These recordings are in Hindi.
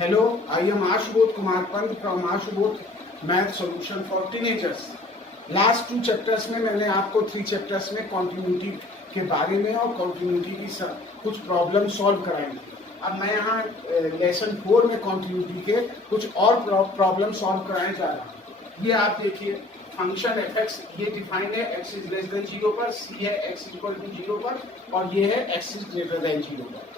Hello, I am Ashubodh Kumar Pant from Ashubodh Math Solution for Teenagers. Last 2 chapters में मैंने आपको 3 चैप्टर्स में कॉन्टिन्यूटी के बारे में और कॉन्टिन्यूटी की कुछ प्रॉब्लम सॉल्व कराएंगे। अब मैं यहाँ लेसन 4 में कॉन्टिन्यूटी के कुछ और प्रॉब्लम सॉल्व कराने जा रहा हूँ। ये आप देखिए, फंक्शन fx ये डिफाइंड है x इज लेस देन 0 पर, c है x इक्वल टू 0 पर और ये है x इज ग्रेटर देन 0 पर।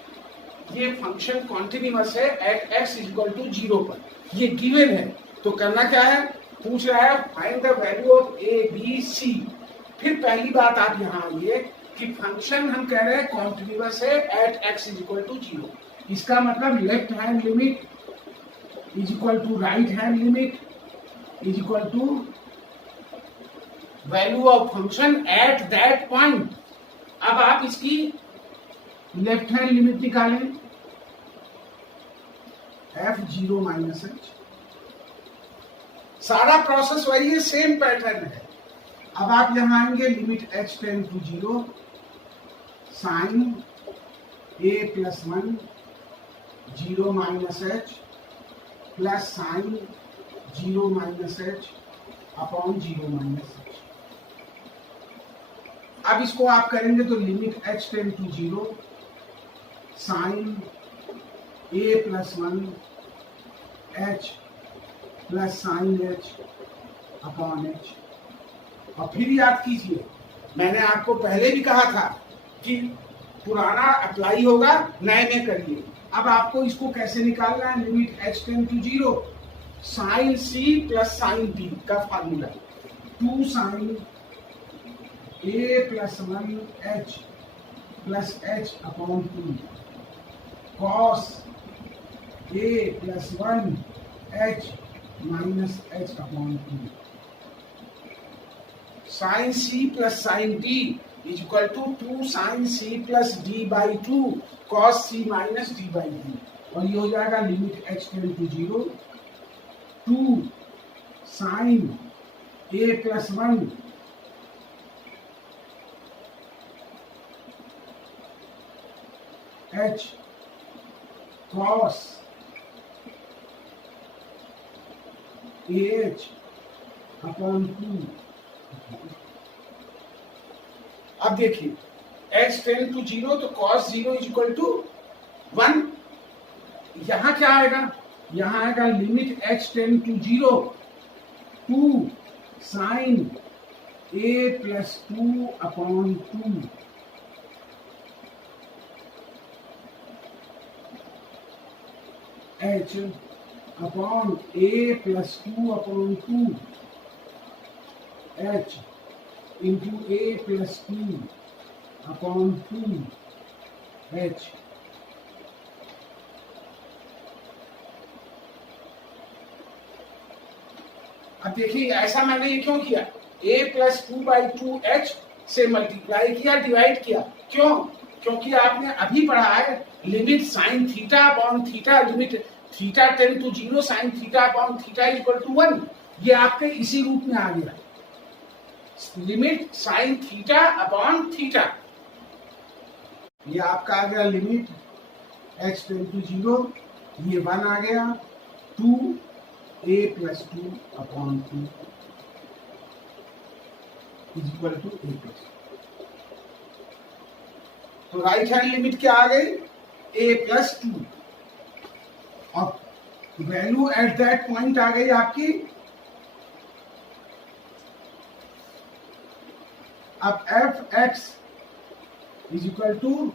ये फंक्शन कॉन्टिन्यूअस है एट x इक्वल टू 0 पर, ये गिवन है। तो करना क्या है, पूछ रहा है find the value of a b c। फिर पहली बात आप यहाँ आइए कि फंक्शन हम कह रहे हैं कॉन्टिन्यूअस है एट x इक्वल टू 0। इसका मतलब left hand limit is equal to right hand limit is equal to value of function at that point. अब आप इसकी लेफ्ट हैंड लिमिट निकालें, f0 माइनस h। सारा प्रोसेस वही है, सेम पैटर्न है। अब आप यहां आएंगे, limit h tend to 0 sine a plus 1 0 minus h plus sine 0 minus h upon 0 minus h। अब इसको आप करेंगे तो limit h tend to 0 sine a plus 1 h plus sine h upon h। और फिर याद कीजिए, मैंने आपको पहले भी कहा था कि पुराना अप्लाई होगा, नए में करिए। अब आपको इसको कैसे निकालना है, limit h tend to 0 sine c plus sine b का formula 2 sine a plus 1 h plus h upon 2 cos a plus 1 h minus h upon 2 sine c plus sine d is equal to 2 sine c plus d by 2 cos c minus d by 2। और ये हो जाएगा limit h tend to 0 2 sine a plus 1 h cos ah upon 2। अब देखिए, h टेंड टू 0 तो cos 0 इज इक्वल टू 1। यहां क्या आएगा, यहां आएगा limit h tend to 0 2 sine a plus 2 upon 2 h upon a plus 2 upon 2 h into a plus 2 upon 2 h। अब देखिए, ऐसा मैंने ये क्यों किया, a प्लस 2 बाई 2 h से मल्टीप्लाई किया, डिवाइड किया। क्यों? क्योंकि आपने अभी पढ़ा है limit sine theta upon theta, limit theta tend to 0 sine theta upon theta equal to 1। ये आपके इसी रूप में आ गया, limit sine theta upon theta. ये आपका आ गया लिमिट h टेंड टू 0, ये 1 आ गया 2 a plus 2 upon 2 is equal to a plus. तो राइट हैंड लिमिट क्या आ गई, a प्लस 2 और वैल्यू एट दैट पॉइंट आ गई आपकी। अब F X is equal to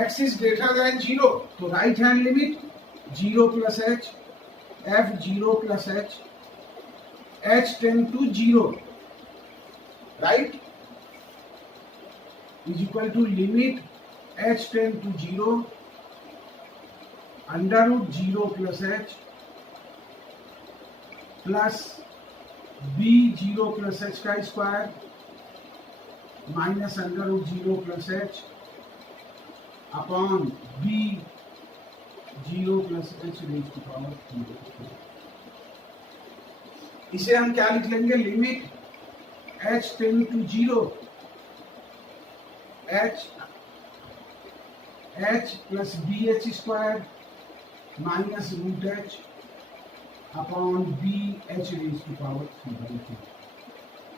x is greater than 0, तो right hand limit 0 plus h f 0 plus h h tend to 0 right is equal to limit h tend to 0 under root 0 plus h plus b 0 plus h का square minus under root 0 plus h upon B 0 plus H raise to power 3। इसे हम क्या लिख लेंगे, limit h tend to 0 h plus B H square minus root H upon B H raise to power 3/2।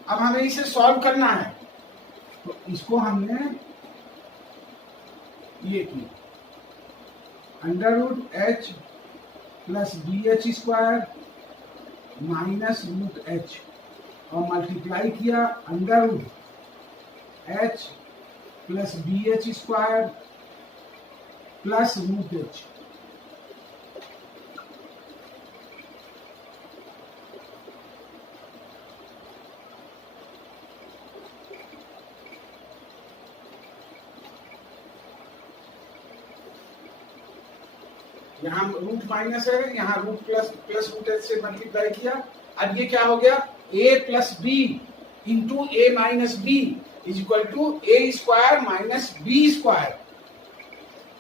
अब हमें इसे सॉल्व करना है, तो इसको हमने ये किया, under root H plus B H square minus root H और मल्टीप्लाई किया under root H plus B H square plus root H. यहाँ रूट माइनस है, यहाँ रूट प्लस रूट एच से मल्टीप्लाई किया। अब ये क्या हो गया, a plus B into A minus B is equal to A square minus B square.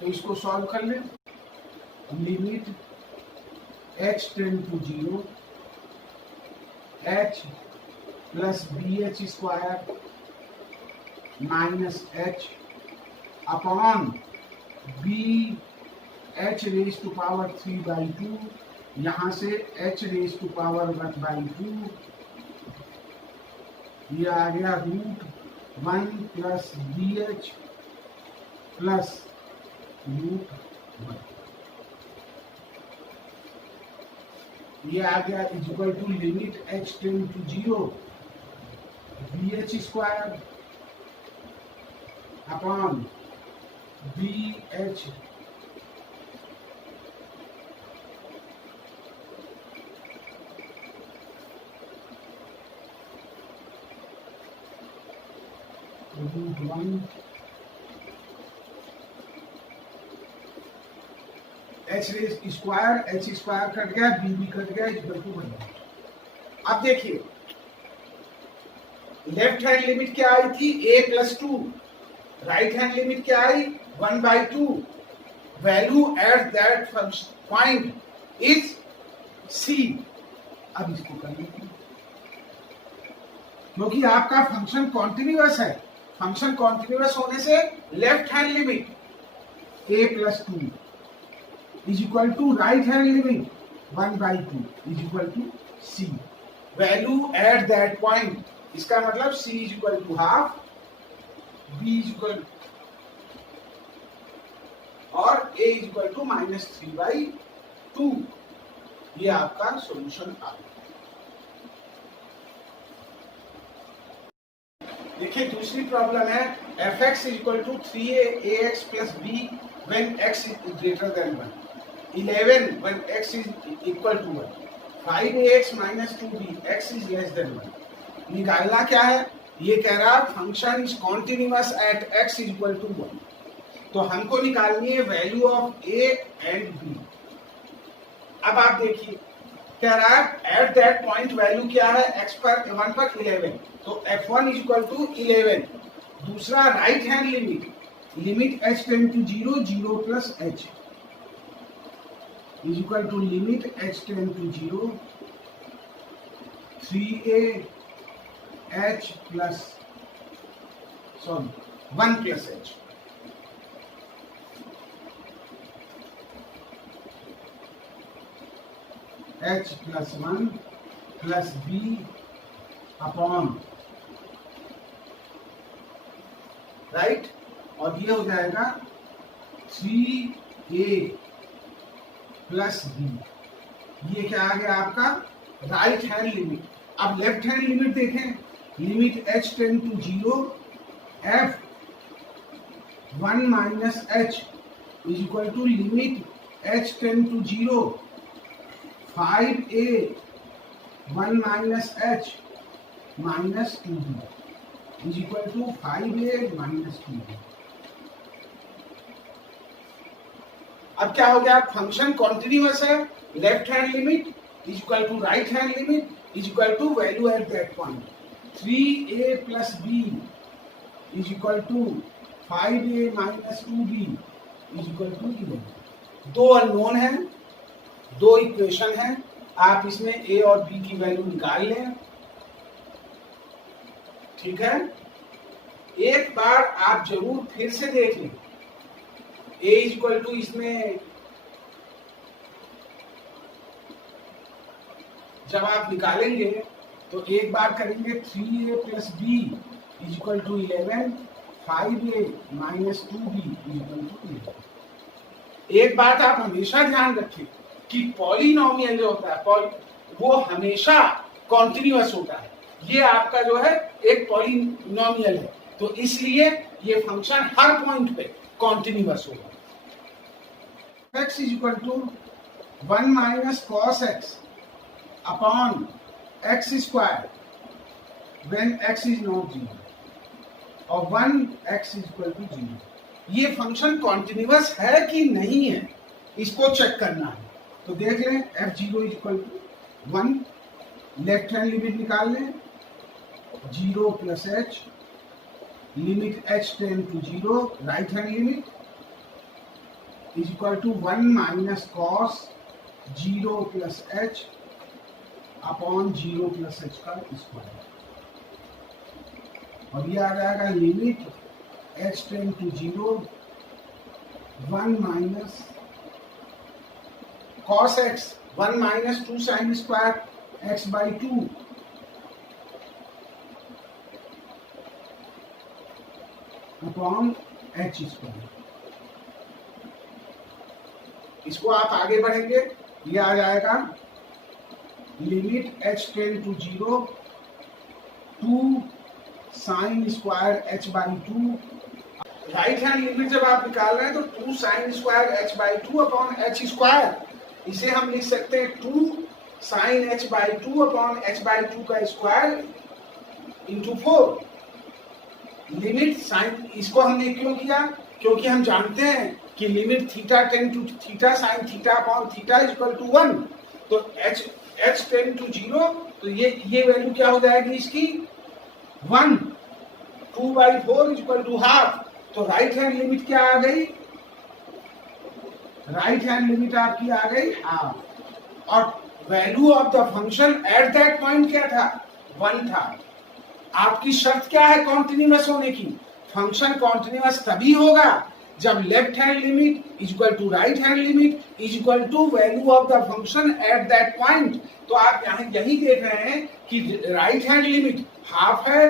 तो इसको सॉल्व कर ले, limit h tend to 0 h plus B H square minus H upon B h raise to power 3/2, यहाँ से h रेज टू पावर 1/2, ये आ गया root 1 plus B H plus root 1, ये आ गया is equal to limit h tend to 0 B H square upon B H root 1 H raise square, H square cut गया, बी भी कट गया, इक्वल टू 1। अब देखिए लेफ्ट हैंड लिमिट क्या आई थी, a plus 2, right hand limit क्या आई 1/2, value at that point is c। अब इसको कर लेते हैं, क्योंकि आपका फंक्शन कॉन्टिन्यूअस है, फंक्शन कॉन्टिन्यूअस होने से left hand limit a plus 2 is equal to right hand limit 1/2 is equal to c, value at that point, इसका मतलब c is equal to half, b is equal और a इज इक्वल टू -3/2। ये आपका सॉल्यूशन आ गया। देखिए दूसरी प्रॉब्लम है fx is equal to 3ax plus b when x is greater than 1, 11 when x is equal to 1, 5ax minus 2b x is less than 1। निकालना क्या है, ये कह रहा function is continuous at x is equal to 1, तो हमको निकालनी है value of a and b। अब आप देखिए कह रहा है एट दैट पॉइंट वैल्यू क्या है, x पर 1 पर 11, तो f1 इज इक्वल टू 11। दूसरा right hand limit h tend to 0 0 plus h is equal to limit h tend to 0 3a h plus 1 plus h। h plus 1 प्लस b अपॉन राइट, और ये हो जाएगा 3a प्लस b। ये क्या आ गया आपका राइट हैंड लिमिट। अब लेफ्ट हैंड लिमिट देखें, limit h tend to 0 f 1 minus h is equal to limit h tend to 0 5a 1 minus h minus 2b is equal to 5a minus 2b। अब क्या हो गया, फंक्शन कॉन्टिन्यूअस है, left hand limit is equal to right hand limit is equal to value at that point 3a plus b is equal to 5a minus 2b is equal to 11। दो अननोन है, दो इक्वेशन है, आप इसमें ए और बी की वैल्यू निकाल लें। ठीक है, एक बार आप जरूर फिर से देख लें। ए इज इक्वल टू इसमें जब आप निकालेंगे तो एक बार करेंगे 3a plus b is equal to 11, 5a minus 2b is equal to 11। एक बात आप हमेशा ध्यान रखें कि पॉलिनोमियल जो होता है वो हमेशा कॉन्टिन्यूअस होता है। ये आपका जो है एक पॉलिनोमियल है, तो इसलिए ये फंक्शन हर पॉइंट पे कॉन्टिन्यूअस होगा। x is equal to 1 minus cos x upon x square when x is not 0 और 1x इज इक्वल टू 0। ये फंक्शन कॉन्टिन्यूअस है कि नहीं है, इसको चेक करना है। तो देख लें f0 is equal to 1, left hand limit निकाल लें 0 plus h, limit h tend to 0, right hand limit is equal to 1 minus cos 0 plus h upon 0 plus h का स्क्वायर, और ये आ जाएगा limit h tend to 0, 1 minus cos x 1 minus 2 sine square x by 2 upon h square. इसको आप आगे बढ़ेंगे, ये आ जाएगा limit h tend to 0, 2 sine square h by 2। Right hand limit जब आप निकाल रहे हैं तो 2 sine square h by 2 upon h square, इसे हम लिख सकते हैं 2 sine h by 2 upon h by 2 का स्क्वायर इंटू 4। लिमिट साइन, इसको हमने क्यों किया? क्योंकि हम जानते हैं कि limit theta tend to theta sine theta upon theta is equal to 1। तो h टेंड टू 0, तो ये वैल्यू क्या हो जाएगी इसकी 1, 2 by 4 is equal to half. तो राइट हैंड लिमिट क्या आ गई? राइट हैंड लिमिट आपकी आ गई हाफ। और value of the function at that point क्या था? 1 था। आपकी शर्त क्या है कॉन्टिन्यूअस होने की? फंक्शन कॉन्टिन्यूअस तभी होगा जब left hand limit is equal to right hand limit is equal to value of the function at that point. तो आप यहाँ यही देख रहे हैं कि राइट हैंड लिमिट हाफ है,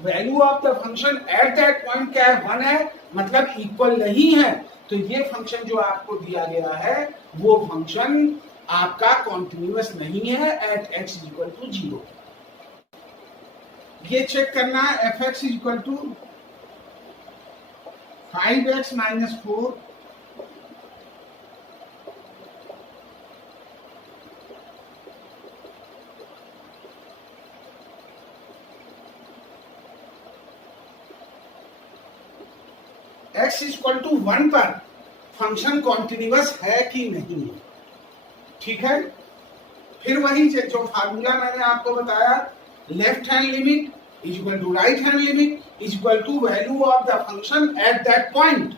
value of the function at that point क्या है? 1 है, मतलब इक्वल नहीं है। तो ये फंक्शन जो आपको दिया गया है वो फंक्शन आपका कॉन्टिन्यूअस नहीं है at x is equal to 0। ये चेक करना है fx is equal to 5x minus 4 x is equal to 1 पर फंक्शन कॉन्टिन्यूअस है कि नहीं है। ठीक है, फिर वही जो फार्मूला मैंने आपको बताया, left hand limit is equal to right hand limit is equal to value of the function at that point.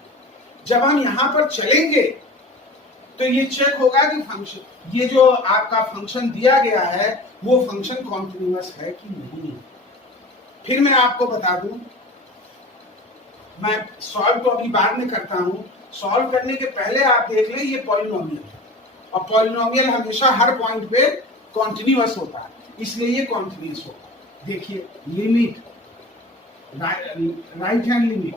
जब हम यहां पर चलेंगे तो ये चेक होगा कि फंक्शन, ये जो आपका फंक्शन दिया गया है वो फंक्शन कॉन्टिन्यूअस है कि नहीं है। फिर मैं आपको बता दूं, मैं सॉल्व तो अभी बाद में करता हूं, सॉल्व करने के पहले आप देख लें ये पॉलिनोमियल है, और पॉलिनोमियल हमेशा हर पॉइंट पे कॉन्टिन्यूअस होता है, इसलिए ये कॉन्टिन्यूअस होता है। देखिए limit right hand limit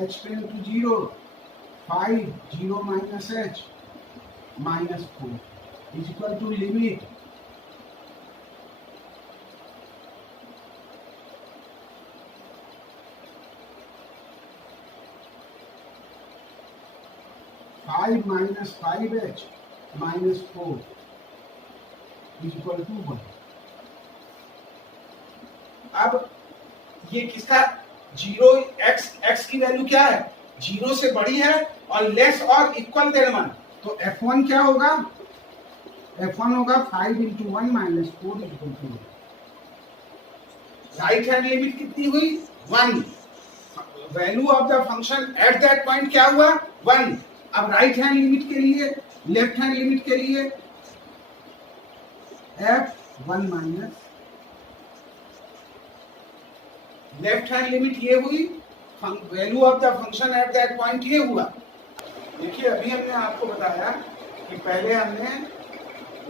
h tend to 0, 5 0 minus h minus 4 is equal to limit five minus 5h minus 4 is equal to 1। अब ये किसका 0 x की वैल्यू क्या है? 0 से बड़ी है और लेस और इक्वल देन 1, तो f1 क्या होगा? f1 होगा 5 into 1 minus 4 is equal to. Right hand limit कितनी हुई? 1। Value of the function at that point क्या हुआ 1। अब राइट हैंड लिमिट के लिए, लेफ्ट हैंड लिमिट के लिए f1 minus left hand limit ये हुई, value of the function at that point ये हुआ। देखिए अभी हमने आपको बताया कि पहले हमने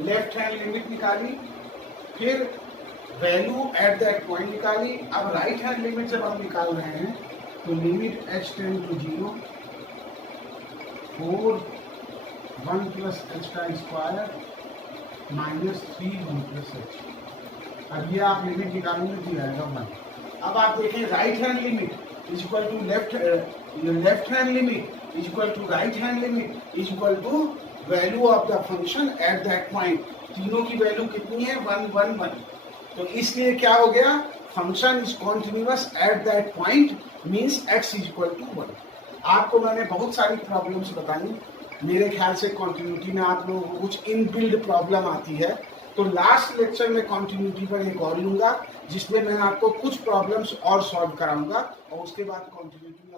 लेफ्ट हैंड लिमिट निकाली, फिर वैल्यू एट दैट पॉइंट निकाली। अब राइट हैंड लिमिट जब हम निकाल रहे हैं तो limit h tend to 0 4 1 plus h का स्क्वायर माइनस 3 1 प्लस h। अब ये आप लिमिट निकालेंगे तो आएगा 1। अब आप देखें right hand limit is equal to left hand limit is equal to right hand limit is equal to value of the function at that point. तीनों की वैल्यू कितनी है 1 1 1। तो इसलिए क्या हो गया, function is continuous at that point means x is equal to 1। आपको मैंने बहुत सारी प्रॉब्लम्स बताई, मेरे ख्याल से कॉन्टिन्यूटी में आप लोगों को कुछ इनबिल्ड प्रॉब्लम आती है, तो लास्ट लेक्चर में कॉन्टिन्यूटी पर एक और लूंगा जिसमें मैं आपको कुछ प्रॉब्लम्स और सॉल्व कराऊंगा और उसके बाद कॉन्टिन्यूटी